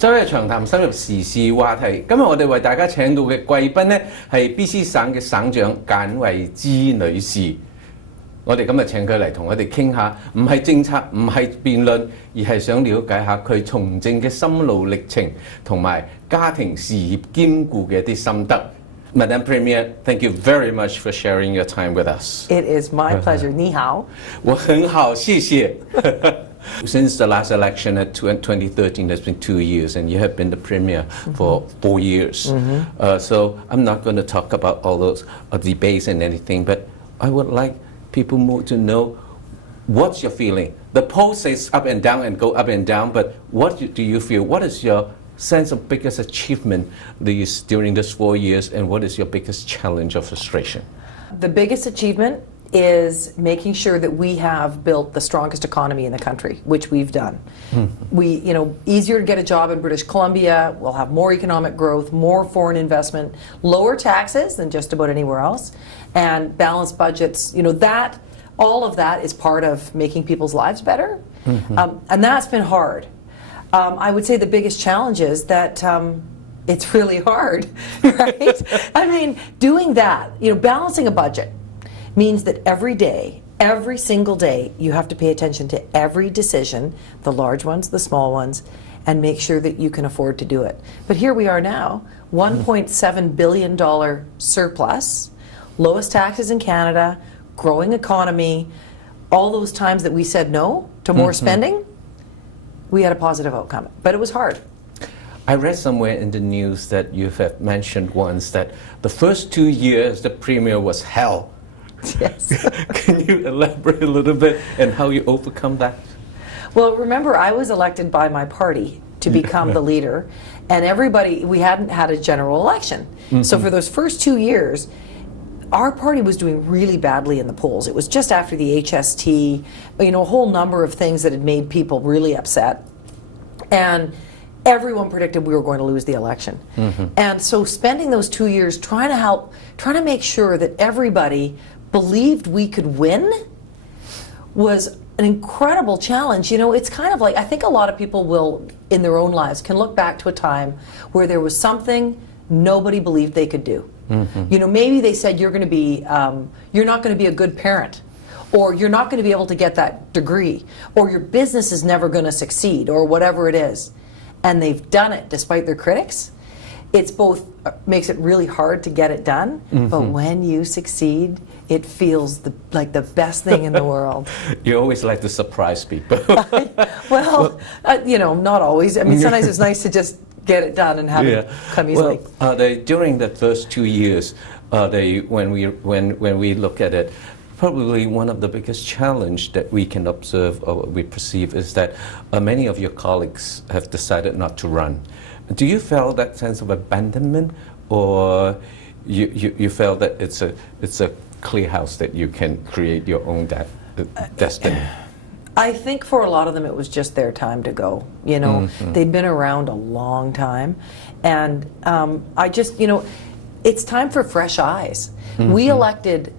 周日長談深入時事話題，今日我哋為大家請到嘅貴賓呢係 BC 省嘅省長簡慧芝女士。我哋今日請佢嚟同我哋傾下，唔係政策，唔係辯論，而係想了解下佢從政嘅心路歷程，同埋家庭事業兼顧嘅一啲心得。Madam Premier, thank you very much for sharing your time with us. It is my pleasure. 你好。我很好，謝謝。Since the last election at 2013, there's been 2 years, and you have been the premier for 4 years. So I'm not going to talk about all those debates and anything, but I would like people more to know what's your feeling. The poll says up and down and go up and down, but what do you feel? What is your sense of biggest achievement during these 4 years, and what is your biggest challenge or frustration? The biggest achievement is making sure that we have built the strongest economy in the country, which we've done. We, easier to get a job in British Columbia, we'll have more economic growth, more foreign investment, lower taxes than just about anywhere else, and balanced budgets. All of that is part of making people's lives better, and that's been hard. I would say the biggest challenge is that it's really hard, right? I mean, doing that, balancing a budget means that every day, every single day, you have to pay attention to every decision, the large ones, the small ones, and make sure that you can afford to do it. But here we are now, $1.7 billion surplus, lowest taxes in Canada, growing economy. All those times that we said no to more spending, we had a positive outcome, but it was hard. I read somewhere in the news that you have mentioned once that the first 2 years the premier was hell. Yes. Can you elaborate a little bit on how you overcome that? Well, remember, I was elected by my party to become the leader, and we hadn't had a general election. So for those first 2 years, our party was doing really badly in the polls. It was just after the HST, a whole number of things that had made people really upset. And everyone predicted we were going to lose the election. And so spending those 2 years trying to make sure that everybody believed we could win was an incredible challenge. It's kind of like, I think a lot of people will, in their own lives, can look back to a time where there was something nobody believed they could do. Maybe they said you're not going to be a good parent, or you're not going to be able to get that degree, or your business is never going to succeed, or whatever it is. And they've done it despite their critics. It's both makes it really hard to get it done, but when you succeed, it feels like the best thing in the world. You always like to surprise people. Not always. I mean, sometimes it's nice to just get it done and have it come easily. During the first 2 years, when we look at it, probably one of the biggest challenge that we can observe or we perceive is that many of your colleagues have decided not to run. Do you feel that sense of abandonment, or you felt that it's a clear house that you can create your own destiny? I think for a lot of them it was just their time to go. They'd been around a long time, and it's time for fresh eyes. We elected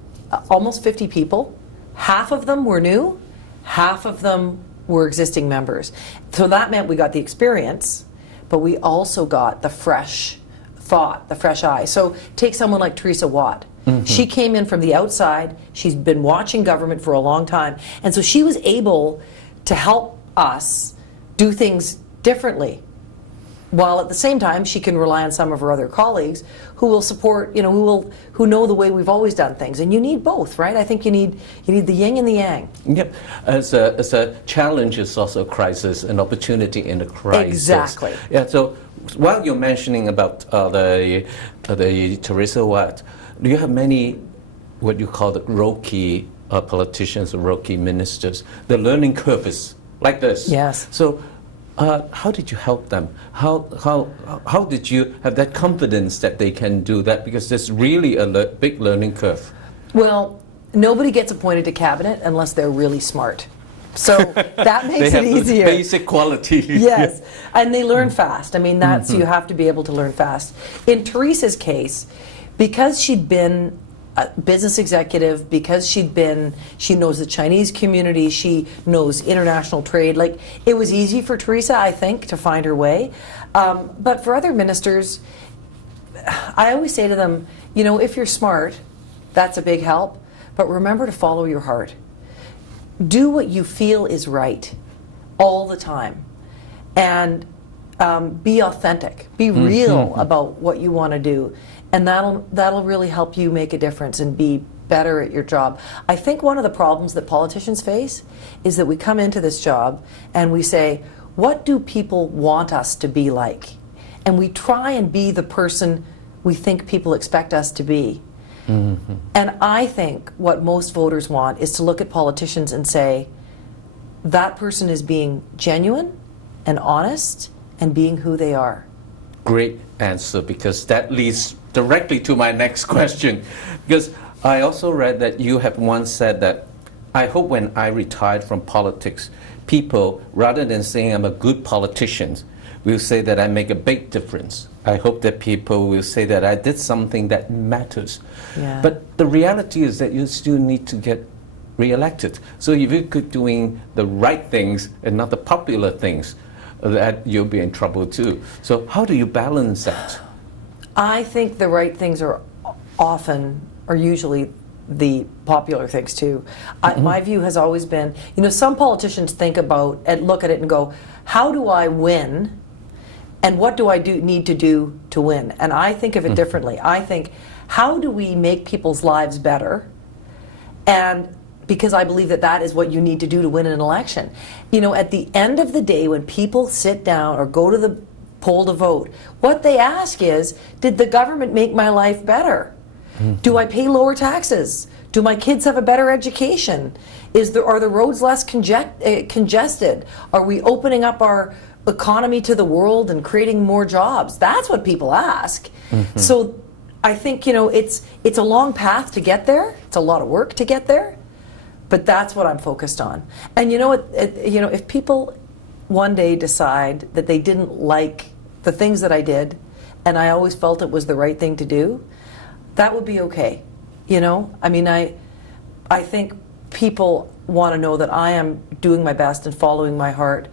almost 50 people. Half of them were new, half of them were existing members. So that meant we got the experience, but we also got the fresh thought, the fresh eye. So take someone like Teresa Watt. She came in from the outside. She's been watching government for a long time, and so she was able to help us do things differently, while at the same time she can rely on some of her other colleagues who will support, who know the way we've always done things. And you need both, right? I think you need the yin and the yang. Yep. As a challenge is also a crisis, an opportunity in a crisis. Exactly. Yeah. So while you're mentioning about the Teresa Watt, do you have many what you call the rookie politicians or rookie ministers? The learning curve is like this. Yes. So how did you help them? How did you have that confidence that they can do that? Because there's really a big learning curve. Well, nobody gets appointed to cabinet unless they're really smart. So that makes it easier. They have basic quality. Yes, and they learn fast. I mean, you have to be able to learn fast. In Teresa's case, because she'd been a business executive, because she knows the Chinese community, she knows international trade. Like, it was easy for Teresa, I think, to find her way. But for other ministers, I always say to them, you know, if you're smart, that's a big help, but remember to follow your heart. Do what you feel is right all the time, and be authentic, be real about what you want to do, and that'll really help you make a difference and be better at your job. I think one of the problems that politicians face is that we come into this job and we say, what do people want us to be like? And we try and be the person we think people expect us to be. Mm-hmm. And I think what most voters want is to look at politicians and say, that person is being genuine and honest and being who they are. Great answer, because that leads directly to my next question. Because I also read that you have once said that, I hope when I retired from politics, people, rather than saying I'm a good politician, will say that I make a big difference. I hope that people will say that I did something that matters. Yeah. But the reality is that you still need to get re-elected. So if you keep doing the right things and not the popular things, that you'll be in trouble too. So how do you balance that? I think the right things are usually the popular things too. My view has always been, you know, some politicians think about and look at it and go, how do I win? And what do I need to do to win? And I think of it differently. I think, how do we make people's lives better? And because I believe that that is what you need to do to win an election. You know, at the end of the day, when people sit down or go to the poll to vote, what they ask is, did the government make my life better? Do I pay lower taxes? Do my kids have a better education? Are the roads less congested? Are we opening up our economy to the world and creating more jobs? That's what people ask. So I think, you know, it's a long path to get there. It's a lot of work to get there, but that's what I'm focused on. And you know what? You know, if people one day decide that they didn't like the things that I did, and I always felt it was the right thing to do, that would be okay. You know, I mean, I think people want to know that I am doing my best and following my heart,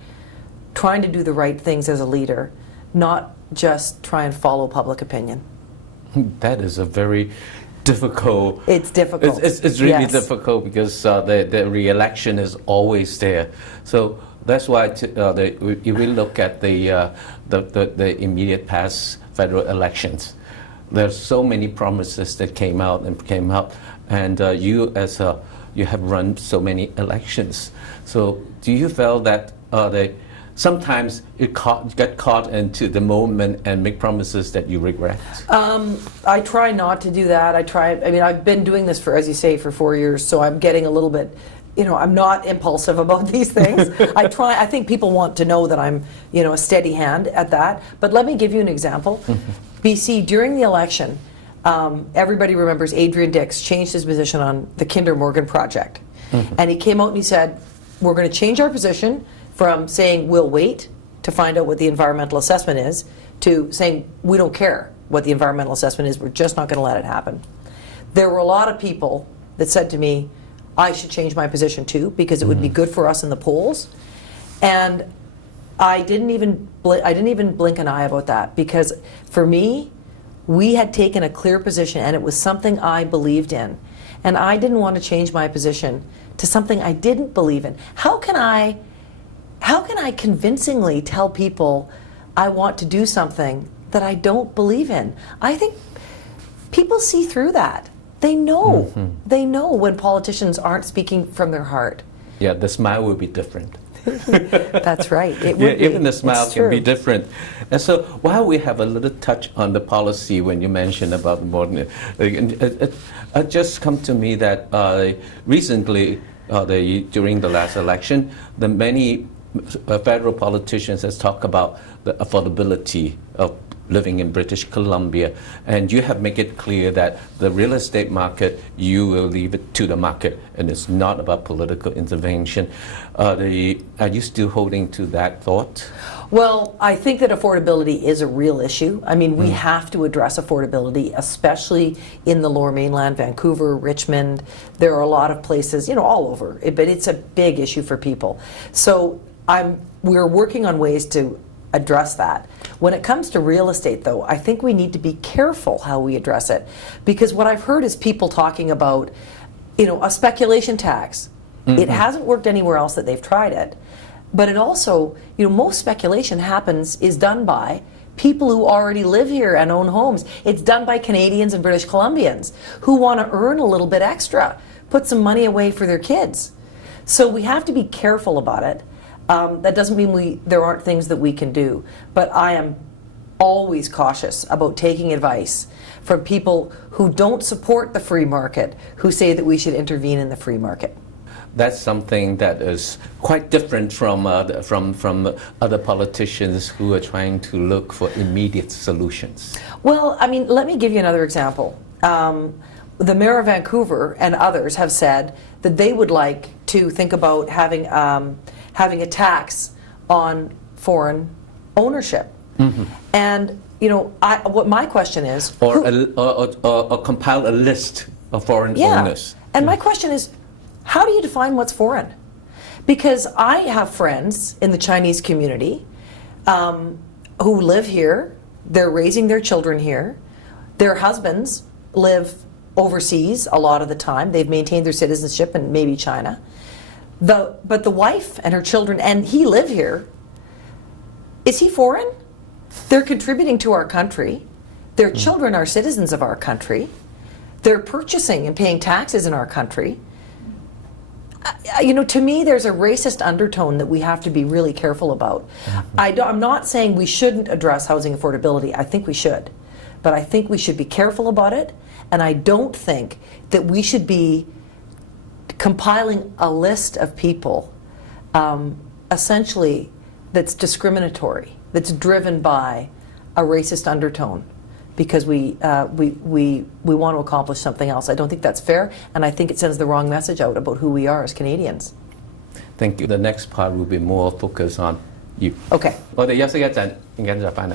trying to do the right things as a leader, not just try and follow public opinion. That is a very difficult. It's difficult. It's really difficult, because the re-election is always there. So that's why if we look at the immediate past federal elections, there's so many promises that came out, and you have run so many elections. So do you feel that sometimes you get caught into the moment and make promises that you regret? I try not to do that. I mean, I've been doing this for, as you say, for 4 years, so I'm getting a little bit, you know, I'm not impulsive about these things. I think people want to know that I'm, you know, a steady hand at that. But let me give you an example. BC, during the election, everybody remembers Adrian Dix changed his position on the Kinder Morgan project. And he came out and he said, we're going to change our position from saying we'll wait to find out what the environmental assessment is, to saying we don't care what the environmental assessment is, we're just not going to let it happen. There were a lot of people that said to me, I should change my position too, because it would be good for us in the polls. And I didn't even blink an eye about that, because for me, we had taken a clear position and it was something I believed in. And I didn't want to change my position to something I didn't believe in. How can I convincingly tell people I want to do something that I don't believe in? I think people see through that. They know. They know when politicians aren't speaking from their heart. Yeah, the smile will be different. That's right. It would be. Even the smile can be different. And so while we have a little touch on the policy, when you mentioned about modern, it just come to me that recently, during the last election, the many federal politicians has talked about the affordability of living in British Columbia, and you have made it clear that the real estate market, you will leave it to the market, and it's not about political intervention. Are you still holding to that thought? Well, I think that affordability is a real issue. I mean, we have to address affordability, especially in the Lower Mainland, Vancouver, Richmond. There are a lot of places, all over, but it's a big issue for people. So we're working on ways to address that. When it comes to real estate, though, I think we need to be careful how we address it, because what I've heard is people talking about, a speculation tax. It hasn't worked anywhere else that they've tried it, but it also, most speculation is done by people who already live here and own homes. It's done by Canadians and British Columbians who want to earn a little bit extra, put some money away for their kids. So we have to be careful about it. That doesn't mean there aren't things that we can do, but I am always cautious about taking advice from people who don't support the free market, who say that we should intervene in the free market. That's something that is quite different from other politicians who are trying to look for immediate solutions. Well, let me give you another example. The Mayor of Vancouver and others have said that they would like to think about having a tax on foreign ownership. And what my question is, or compile a list of foreign owners. And my question is, how do you define what's foreign? Because I have friends in the Chinese community who live here. They're raising their children here. Their husbands live overseas a lot of the time. They've maintained their citizenship in maybe China. But the wife and her children, and he live here. Is he foreign? They're contributing to our country. Their children are citizens of our country. They're purchasing and paying taxes in our country. To me, there's a racist undertone that we have to be really careful about. I'm not saying we shouldn't address housing affordability. I think we should. But I think we should be careful about it. And I don't think that we should be compiling a list of people, essentially, that's discriminatory, that's driven by a racist undertone, because we want to accomplish something else. I don't think that's fair, and I think it sends the wrong message out about who we are as Canadians. Thank you. The next part will be more focused on you. Okay. 我哋休息一陣，陣間再返嚟。